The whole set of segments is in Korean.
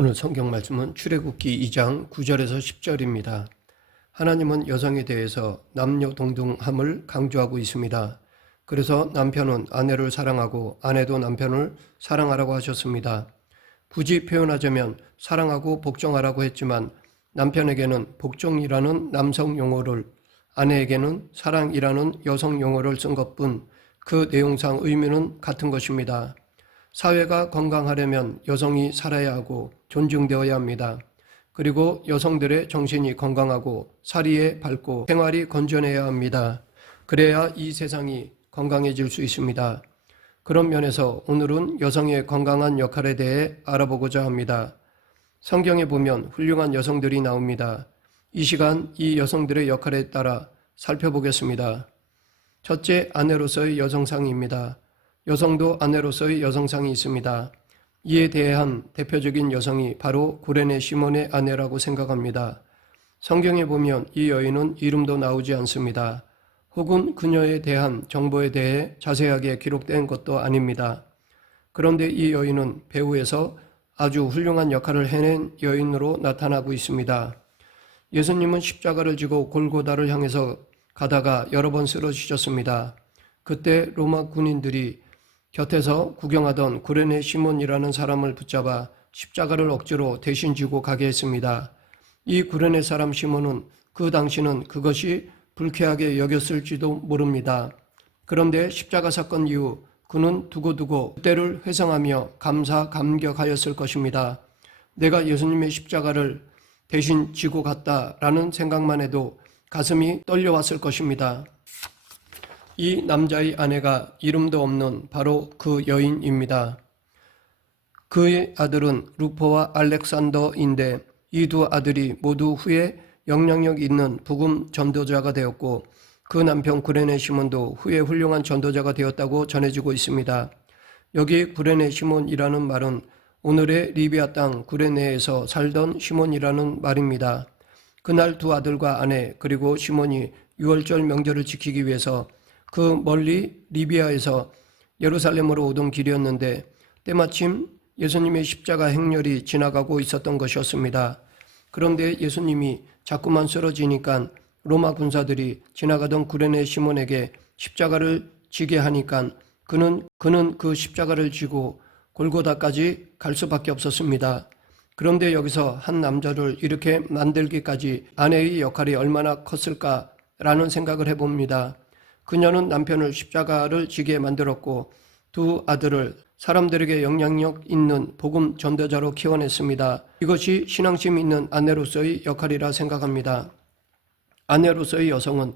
오늘 성경 말씀은 출애굽기 2장 9절에서 10절입니다. 하나님은 여성에 대해서 남녀 동등함을 강조하고 있습니다. 그래서 남편은 아내를 사랑하고 아내도 남편을 사랑하라고 하셨습니다. 굳이 표현하자면 사랑하고 복종하라고 했지만 남편에게는 복종이라는 남성 용어를, 아내에게는 사랑이라는 여성 용어를 쓴 것뿐 그 내용상 의미는 같은 것입니다. 사회가 건강하려면 여성이 살아야 하고 존중되어야 합니다. 그리고 여성들의 정신이 건강하고 사리에 밝고 생활이 건전해야 합니다. 그래야 이 세상이 건강해질 수 있습니다. 그런 면에서 오늘은 여성의 건강한 역할에 대해 알아보고자 합니다. 성경에 보면 훌륭한 여성들이 나옵니다. 이 시간 이 여성들의 역할에 따라 살펴보겠습니다. 첫째, 아내로서의 여성상입니다. 여성도 아내로서의 여성상이 있습니다. 이에 대한 대표적인 여성이 바로 구레네 시몬의 아내라고 생각합니다. 성경에 보면 이 여인은 이름도 나오지 않습니다. 혹은 그녀에 대한 정보에 대해 자세하게 기록된 것도 아닙니다. 그런데 이 여인은 배후에서 아주 훌륭한 역할을 해낸 여인으로 나타나고 있습니다. 예수님은 십자가를 지고 골고다를 향해서 가다가 여러 번 쓰러지셨습니다. 그때 로마 군인들이 곁에서 구경하던 구레네 시몬이라는 사람을 붙잡아 십자가를 억지로 대신 지고 가게 했습니다. 이 구레네 사람 시몬은 그 당시는 그것이 불쾌하게 여겼을지도 모릅니다. 그런데 십자가 사건 이후 그는 두고두고 그때를 회상하며 감사감격하였을 것입니다. 내가 예수님의 십자가를 대신 지고 갔다라는 생각만 해도 가슴이 떨려왔을 것입니다. 이 남자의 아내가 이름도 없는 바로 그 여인입니다. 그의 아들은 루포와 알렉산더인데 이 두 아들이 모두 후에 영향력 있는 복음 전도자가 되었고 그 남편 구레네 시몬도 후에 훌륭한 전도자가 되었다고 전해지고 있습니다. 여기 구레네 시몬이라는 말은 오늘의 리비아 땅 구레네에서 살던 시몬이라는 말입니다. 그날 두 아들과 아내 그리고 시몬이 유월절 명절을 지키기 위해서 그 멀리 리비아에서 예루살렘으로 오던 길이었는데 때마침 예수님의 십자가 행렬이 지나가고 있었던 것이었습니다. 그런데 예수님이 자꾸만 쓰러지니까 로마 군사들이 지나가던 구레네 시몬에게 십자가를 지게 하니까 그는 그 십자가를 지고 골고다까지 갈 수밖에 없었습니다. 그런데 여기서 한 남자를 이렇게 만들기까지 아내의 역할이 얼마나 컸을까라는 생각을 해봅니다. 그녀는 남편을 십자가를 지게 만들었고 두 아들을 사람들에게 영향력 있는 복음 전도자로 키워냈습니다. 이것이 신앙심 있는 아내로서의 역할이라 생각합니다. 아내로서의 여성은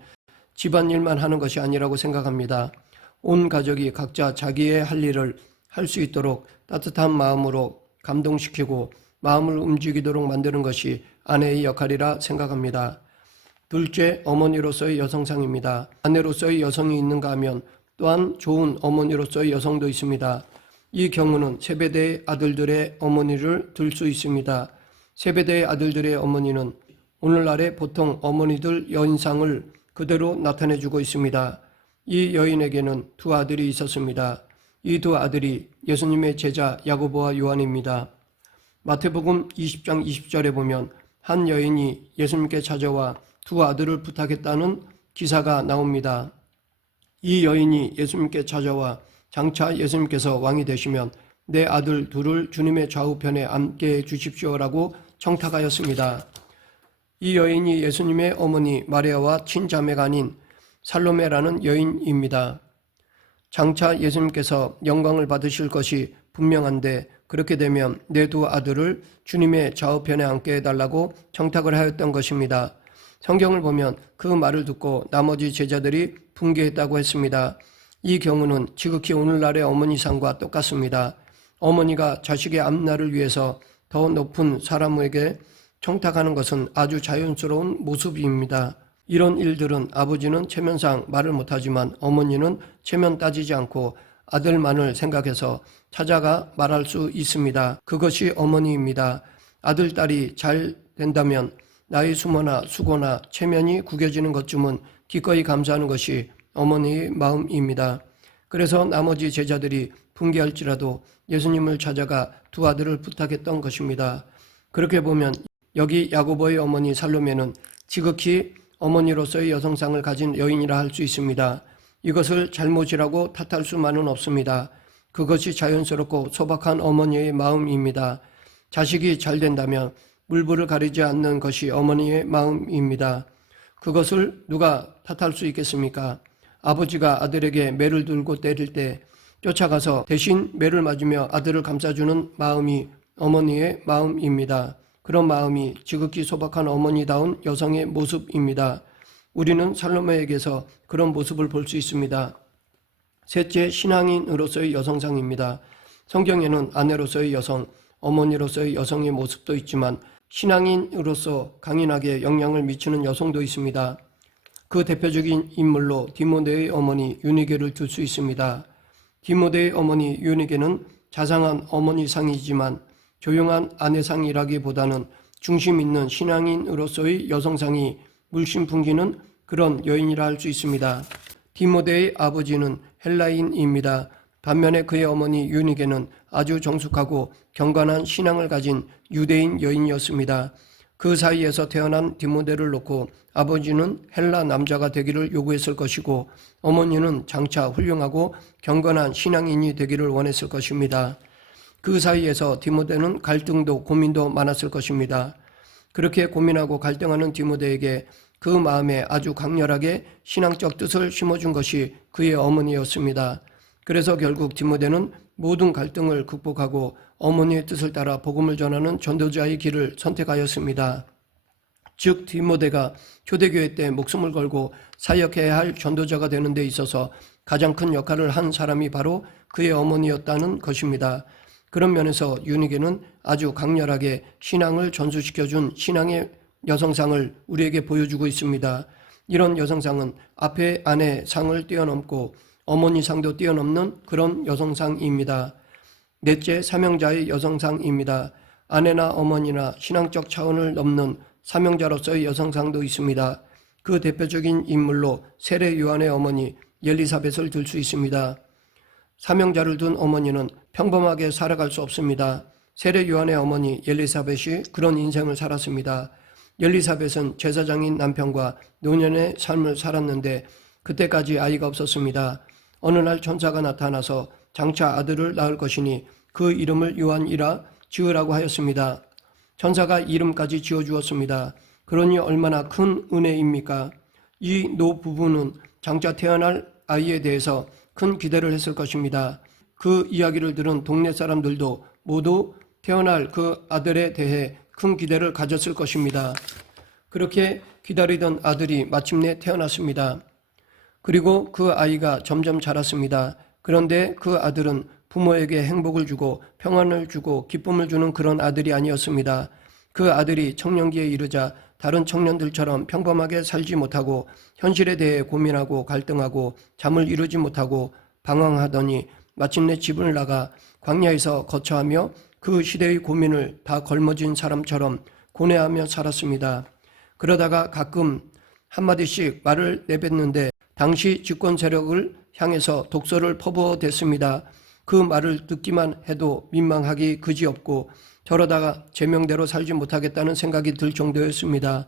집안일만 하는 것이 아니라고 생각합니다. 온 가족이 각자 자기의 할 일을 할 수 있도록 따뜻한 마음으로 감동시키고 마음을 움직이도록 만드는 것이 아내의 역할이라 생각합니다. 둘째, 어머니로서의 여성상입니다. 아내로서의 여성이 있는가 하면 또한 좋은 어머니로서의 여성도 있습니다. 이 경우는 세베대의 아들들의 어머니를 들 수 있습니다. 세베대의 아들들의 어머니는 오늘날의 보통 어머니들 여인상을 그대로 나타내주고 있습니다. 이 여인에게는 두 아들이 있었습니다. 이 두 아들이 예수님의 제자 야고보와 요한입니다. 마태복음 20장 20절에 보면 한 여인이 예수님께 찾아와 두 아들을 부탁했다는 기사가 나옵니다. 이 여인이 예수님께 찾아와 장차 예수님께서 왕이 되시면 내 아들 둘을 주님의 좌우편에 앉게 해 주십시오라고 청탁하였습니다. 이 여인이 예수님의 어머니 마리아와 친자매가 아닌 살로메라는 여인입니다. 장차 예수님께서 영광을 받으실 것이 분명한데 그렇게 되면 내 두 아들을 주님의 좌우편에 앉게 해달라고 청탁을 하였던 것입니다. 성경을 보면 그 말을 듣고 나머지 제자들이 분개했다고 했습니다. 이 경우는 지극히 오늘날의 어머니상과 똑같습니다. 어머니가 자식의 앞날을 위해서 더 높은 사람에게 청탁하는 것은 아주 자연스러운 모습입니다. 이런 일들은 아버지는 체면상 말을 못하지만 어머니는 체면 따지지 않고 아들만을 생각해서 찾아가 말할 수 있습니다. 그것이 어머니입니다. 아들, 딸이 잘 된다면 나의 수모나 수고나 체면이 구겨지는 것쯤은 기꺼이 감사하는 것이 어머니의 마음입니다. 그래서 나머지 제자들이 분개할지라도 예수님을 찾아가 두 아들을 부탁했던 것입니다. 그렇게 보면 여기 야고보의 어머니 살로메는 지극히 어머니로서의 여성상을 가진 여인이라 할 수 있습니다. 이것을 잘못이라고 탓할 수만은 없습니다. 그것이 자연스럽고 소박한 어머니의 마음입니다. 자식이 잘 된다면 물불을 가리지 않는 것이 어머니의 마음입니다. 그것을 누가 탓할 수 있겠습니까? 아버지가 아들에게 매를 들고 때릴 때 쫓아가서 대신 매를 맞으며 아들을 감싸주는 마음이 어머니의 마음입니다. 그런 마음이 지극히 소박한 어머니다운 여성의 모습입니다. 우리는 살로메에게서 그런 모습을 볼 수 있습니다. 셋째, 신앙인으로서의 여성상입니다. 성경에는 아내로서의 여성, 어머니로서의 여성의 모습도 있지만 신앙인으로서 강인하게 영향을 미치는 여성도 있습니다. 그 대표적인 인물로 디모데의 어머니 유니게를 들 수 있습니다. 디모데의 어머니 유니게는 자상한 어머니상이지만 조용한 아내상이라기보다는 중심 있는 신앙인으로서의 여성상이 물씬 풍기는 그런 여인이라 할 수 있습니다. 디모데의 아버지는 헬라인입니다. 반면에 그의 어머니 유니게는 아주 정숙하고 경건한 신앙을 가진 유대인 여인이었습니다. 그 사이에서 태어난 디모데를 놓고 아버지는 헬라 남자가 되기를 요구했을 것이고 어머니는 장차 훌륭하고 경건한 신앙인이 되기를 원했을 것입니다. 그 사이에서 디모데는 갈등도 고민도 많았을 것입니다. 그렇게 고민하고 갈등하는 디모데에게 그 마음에 아주 강렬하게 신앙적 뜻을 심어준 것이 그의 어머니였습니다. 그래서 결국 디모데는 모든 갈등을 극복하고 어머니의 뜻을 따라 복음을 전하는 전도자의 길을 선택하였습니다. 즉 디모데가 초대교회 때 목숨을 걸고 사역해야 할 전도자가 되는 데 있어서 가장 큰 역할을 한 사람이 바로 그의 어머니였다는 것입니다. 그런 면에서 유니게는 아주 강렬하게 신앙을 전수시켜준 신앙의 여성상을 우리에게 보여주고 있습니다. 이런 여성상은 앞에 아내 상을 뛰어넘고 어머니 상도 뛰어넘는 그런 여성상입니다. 넷째, 사명자의 여성상입니다. 아내나 어머니나 신앙적 차원을 넘는 사명자로서의 여성상도 있습니다. 그 대표적인 인물로 세례 요한의 어머니 엘리사벳을 들 수 있습니다. 사명자를 둔 어머니는 평범하게 살아갈 수 없습니다. 세례 요한의 어머니 엘리사벳이 그런 인생을 살았습니다. 엘리사벳은 제사장인 남편과 노년의 삶을 살았는데 그때까지 아이가 없었습니다. 어느 날 천사가 나타나서 장차 아들을 낳을 것이니 그 이름을 요한이라 지으라고 하였습니다. 천사가 이름까지 지어주었습니다. 그러니 얼마나 큰 은혜입니까? 이 노부부는 장차 태어날 아이에 대해서 큰 기대를 했을 것입니다. 그 이야기를 들은 동네 사람들도 모두 태어날 그 아들에 대해 큰 기대를 가졌을 것입니다. 그렇게 기다리던 아들이 마침내 태어났습니다. 그리고 그 아이가 점점 자랐습니다. 그런데 그 아들은 부모에게 행복을 주고 평안을 주고 기쁨을 주는 그런 아들이 아니었습니다. 그 아들이 청년기에 이르자 다른 청년들처럼 평범하게 살지 못하고 현실에 대해 고민하고 갈등하고 잠을 이루지 못하고 방황하더니 마침내 집을 나가 광야에서 거처하며 그 시대의 고민을 다 걸머쥔 사람처럼 고뇌하며 살았습니다. 그러다가 가끔 한마디씩 말을 내뱉는데 당시 집권 세력을 향해서 독소를 퍼부어댔습니다. 그 말을 듣기만 해도 민망하기 그지없고 저러다가 제명대로 살지 못하겠다는 생각이 들 정도였습니다.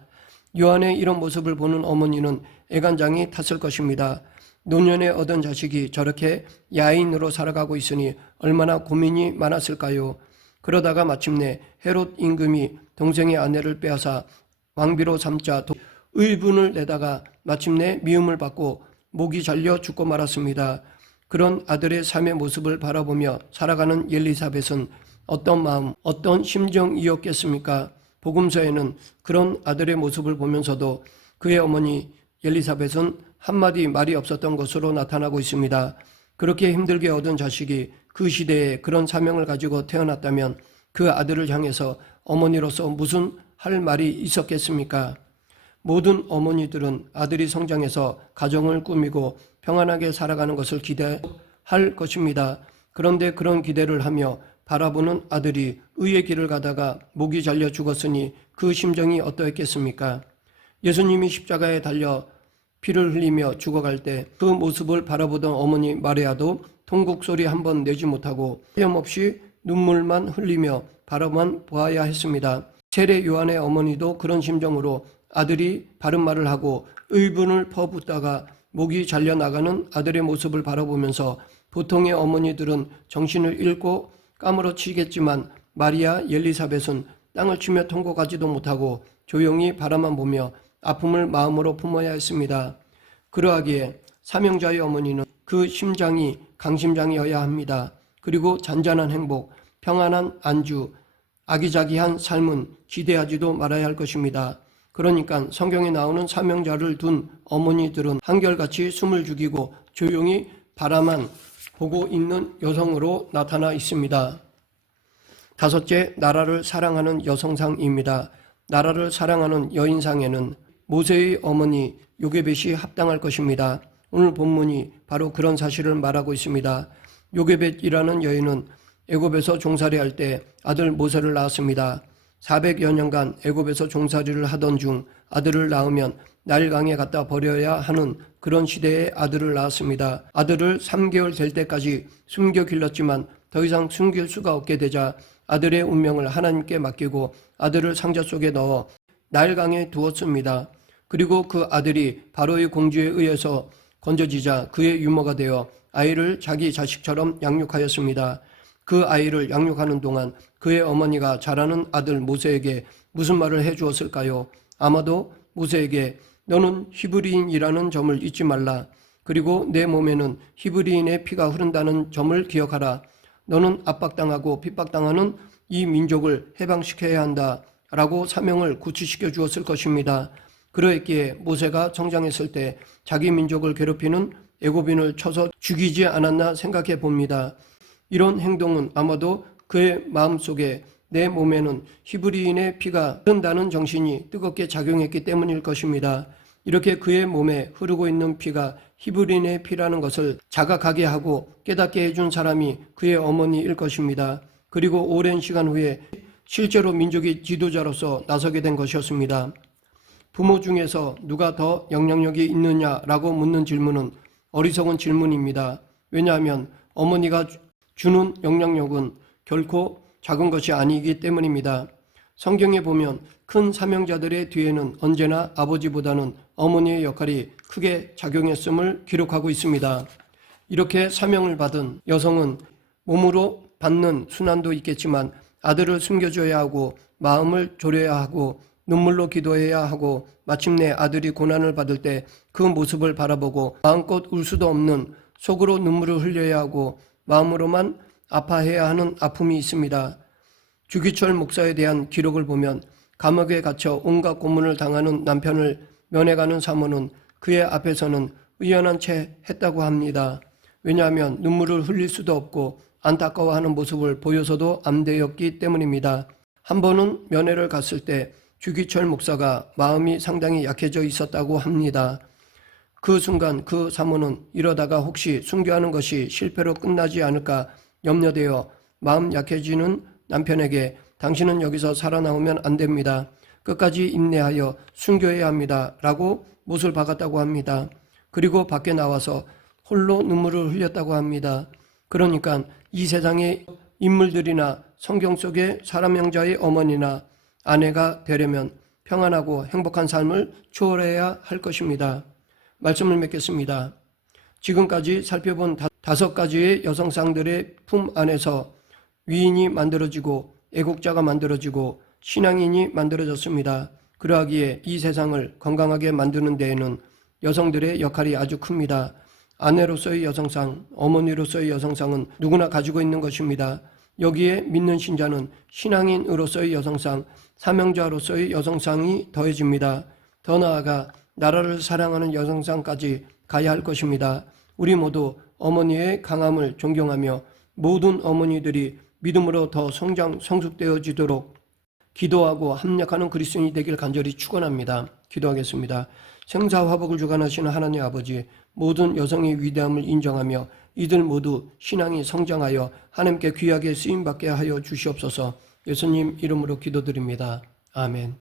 요한의 이런 모습을 보는 어머니는 애간장이 탔을 것입니다. 노년에 얻은 자식이 저렇게 야인으로 살아가고 있으니 얼마나 고민이 많았을까요? 그러다가 마침내 헤롯 임금이 동생의 아내를 빼앗아 왕비로 삼자 의분을 내다가 마침내 미움을 받고 목이 잘려 죽고 말았습니다. 그런 아들의 삶의 모습을 바라보며 살아가는 엘리사벳은 어떤 마음, 어떤 심정이었겠습니까? 복음서에는 그런 아들의 모습을 보면서도 그의 어머니 엘리사벳은 한마디 말이 없었던 것으로 나타나고 있습니다. 그렇게 힘들게 얻은 자식이 그 시대에 그런 사명을 가지고 태어났다면 그 아들을 향해서 어머니로서 무슨 할 말이 있었겠습니까? 모든 어머니들은 아들이 성장해서 가정을 꾸미고 평안하게 살아가는 것을 기대할 것입니다. 그런데 그런 기대를 하며 바라보는 아들이 의의 길을 가다가 목이 잘려 죽었으니 그 심정이 어떠했겠습니까? 예수님이 십자가에 달려 피를 흘리며 죽어갈 때 그 모습을 바라보던 어머니 마리아도 통곡 소리 한 번 내지 못하고 하염없이 눈물만 흘리며 바라만 보아야 했습니다. 세례 요한의 어머니도 그런 심정으로 아들이 바른 말을 하고 의분을 퍼붓다가 목이 잘려나가는 아들의 모습을 바라보면서 보통의 어머니들은 정신을 잃고 까무러치겠지만 마리아 엘리사벳은 땅을 치며 통곡하지도 못하고 조용히 바라만 보며 아픔을 마음으로 품어야 했습니다. 그러하기에 사명자의 어머니는 그 심장이 강심장이어야 합니다. 그리고 잔잔한 행복, 평안한 안주, 아기자기한 삶은 기대하지도 말아야 할 것입니다. 그러니까 성경에 나오는 사명자를 둔 어머니들은 한결같이 숨을 죽이고 조용히 바라만 보고 있는 여성으로 나타나 있습니다. 다섯째, 나라를 사랑하는 여성상입니다. 나라를 사랑하는 여인상에는 모세의 어머니 요게벳이 합당할 것입니다. 오늘 본문이 바로 그런 사실을 말하고 있습니다. 요게벳이라는 여인은 애굽에서 종살이할 때 아들 모세를 낳았습니다. 400여 년간 애굽에서 종살이를 하던 중 아들을 낳으면 나일강에 갖다 버려야 하는 그런 시대에 아들을 낳았습니다. 아들을 3개월 될 때까지 숨겨 길렀지만 더 이상 숨길 수가 없게 되자 아들의 운명을 하나님께 맡기고 아들을 상자 속에 넣어 나일강에 두었습니다. 그리고 그 아들이 바로의 공주에 의해서 건져지자 그의 유모가 되어 아이를 자기 자식처럼 양육하였습니다. 그 아이를 양육하는 동안 그의 어머니가 자라는 아들 모세에게 무슨 말을 해주었을까요? 아마도 모세에게 너는 히브리인이라는 점을 잊지 말라. 그리고 내 몸에는 히브리인의 피가 흐른다는 점을 기억하라. 너는 압박당하고 핍박당하는 이 민족을 해방시켜야 한다. 라고 사명을 구치시켜 주었을 것입니다. 그러했기에 모세가 성장했을 때 자기 민족을 괴롭히는 애굽인을 쳐서 죽이지 않았나 생각해 봅니다. 이런 행동은 아마도 그의 마음속에 내 몸에는 히브리인의 피가 흐른다는 정신이 뜨겁게 작용했기 때문일 것입니다. 이렇게 그의 몸에 흐르고 있는 피가 히브리인의 피라는 것을 자각하게 하고 깨닫게 해준 사람이 그의 어머니일 것입니다. 그리고 오랜 시간 후에 실제로 민족의 지도자로서 나서게 된 것이었습니다. 부모 중에서 누가 더 영향력이 있느냐라고 묻는 질문은 어리석은 질문입니다. 왜냐하면 어머니가 주는 영향력은 결코 작은 것이 아니기 때문입니다. 성경에 보면 큰 사명자들의 뒤에는 언제나 아버지보다는 어머니의 역할이 크게 작용했음을 기록하고 있습니다. 이렇게 사명을 받은 여성은 몸으로 받는 순환도 있겠지만 아들을 숨겨줘야 하고 마음을 졸여야 하고 눈물로 기도해야 하고 마침내 아들이 고난을 받을 때 그 모습을 바라보고 마음껏 울 수도 없는 속으로 눈물을 흘려야 하고 마음으로만 아파해야 하는 아픔이 있습니다. 주기철 목사에 대한 기록을 보면 감옥에 갇혀 온갖 고문을 당하는 남편을 면회가는 사모는 그의 앞에서는 의연한 채 했다고 합니다. 왜냐하면 눈물을 흘릴 수도 없고 안타까워하는 모습을 보여서도 안 되었기 때문입니다. 한 번은 면회를 갔을 때 주기철 목사가 마음이 상당히 약해져 있었다고 합니다. 그 순간 그 사모는 이러다가 혹시 순교하는 것이 실패로 끝나지 않을까 염려되어 마음 약해지는 남편에게 당신은 여기서 살아나오면 안 됩니다. 끝까지 인내하여 순교해야 합니다. 라고 못을 박았다고 합니다. 그리고 밖에 나와서 홀로 눈물을 흘렸다고 합니다. 그러니까 이 세상의 인물들이나 성경 속의 사람 형자의 어머니나 아내가 되려면 평안하고 행복한 삶을 추월해야 할 것입니다. 말씀을 맺겠습니다. 지금까지 살펴본 5가지의 여성상들의 품 안에서 위인이 만들어지고 애국자가 만들어지고 신앙인이 만들어졌습니다. 그러하기에 이 세상을 건강하게 만드는 데에는 여성들의 역할이 아주 큽니다. 아내로서의 여성상, 어머니로서의 여성상은 누구나 가지고 있는 것입니다. 여기에 믿는 신자는 신앙인으로서의 여성상, 사명자로서의 여성상이 더해집니다. 더 나아가 나라를 사랑하는 여성상까지 가야 할 것입니다. 우리 모두 어머니의 강함을 존경하며 모든 어머니들이 믿음으로 더 성숙되어지도록 기도하고 합력하는 그리스도인이 되길 간절히 축원합니다. 기도하겠습니다. 생사화복을 주관하시는 하나님 아버지, 모든 여성의 위대함을 인정하며 이들 모두 신앙이 성장하여 하나님께 귀하게 쓰임받게 하여 주시옵소서. 예수님 이름으로 기도드립니다. 아멘.